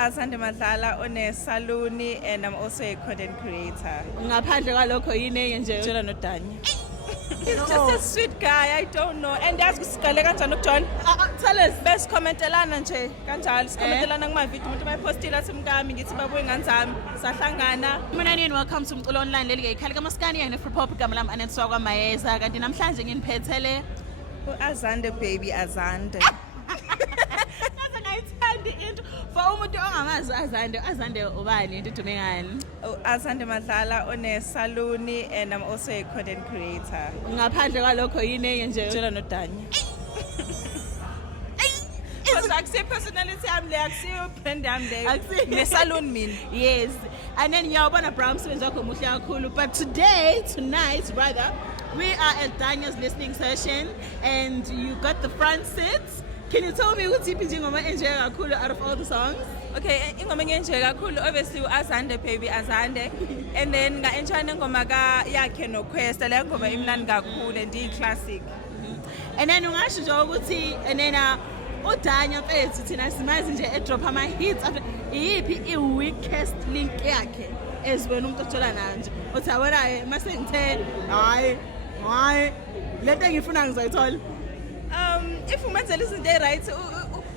Azande Madlala one-saluni and I'm also a content creator. Ngaphandle kwalokho yini nje? Jola Nodanya. He's just a sweet guy, I don't know. And that's Skale kanjani uJohn? Tell us. Best commentelana nje kanjalo sikomentelana kuma-video umuntu mayipostile simkami ngithi babuye ngani zami sahlangana. Mnanini, welcome to Mculo Online. Leli ke ikhali kaMaskandi and Free Pop igama lami Anet Swakwa Mayeza. Kanti namhlanje nginiphethele Azande baby Azande. ngayithandi into for umuntu ongamazi Azande ubani into idume ngani? Azande Madlala one-saluni and I'm also a content creator. Ngaphandle kwalokho yini nje? Jola Nodanya. Because akusiyo personality yami le, akusiyo brand yami le. Ne-salon mina. Yes. And then ngiyawubona bra umsebenzi wakho muhle kakhulu. But tonight rather, we are at Danya's listening session and you got the front seats. Can you tell me ukuthi iphi ingoma enjoy kakhulu out of all the songs? Okay, ingoma engiyenjoy kakhulu obviously Azande baby Azande. And then nga-enjoy nengoma yakhe noQuesta, le ngoma imnandi kakhulu and iyi-classic. And then ungasho nje ukuthi and then uDanya mfethu thina simazi nje edrop ama hits after iyiphi i-weakest link yakhe ezibona umuntu othola nayo nje uthi awona mase ngithe hayi lento engifuna ngizoyithola. If umenzela izinto right,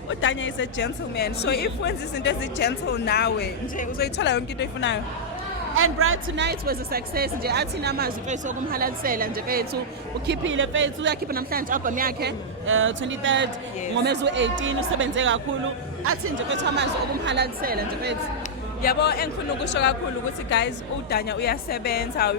uDanya is a gentleman. So if wenza izinto ezi-gentle nawe nje uzoyithola yonke into oyifunayo. And Brad, tonight was a success nje athina amazwi mfethu okumhalalisela nje mfethu ukhiphile mfethu uyakhipha namhlanje album yakhe 23rd ngomezi u18 usebenze kakhulu athi nje mfethu amazwi okumhalalisela nje mfethu. Yabo engifuna ukusho kakhulu ukuthi guys uDanya uyasebenza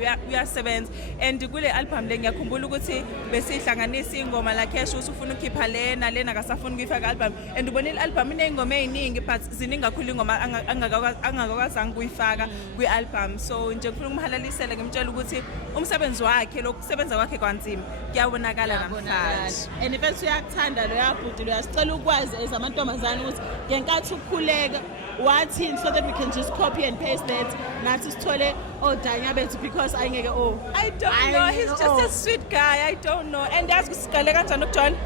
and kule album le ngiyakhumbula ukuthi besihlanganisa ingoma la Cash usufuna ukukhipha lena akasafuna ukuyifaka album and ubonile album inengoma eziningi but ziningi kakhulu ingoma angakakwazanga ukuyifaka kwi-album. So nje ngifuna ukumhalalisela ngimtshela ukuthi umsebenzi wakhe lokusebenza kwakhe kwanzima kuyabonakala namhlanje. And ifethu uyakuthanda lo yabhuti lo yasicela ukwazi ezamantombazana ukuthi ngenkathi ukukhuleka wathini so that we can just copy and paste that nathi sithole oDanya bethu because ayingeke I don't know, he's just a sweet guy, I don't know. And that's Skale kanjani uJohn?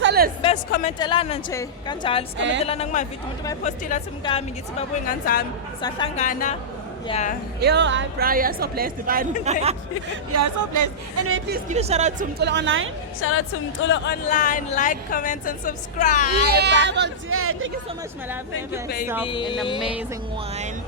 Tell us. Best commentelana nje kanjalo sikomentelana kuma-video umuntu mayipostile simkami ngithi babuye ngani zami sahlangana. Yeah. Yo, bro, you're so blessed, man. You're so blessed. Anyway, please give a shout out to Mculo Online. Shout out to Mculo Online. Like, comment, and subscribe. Yeah, thank you so much, my love. Thank you, baby. An amazing one.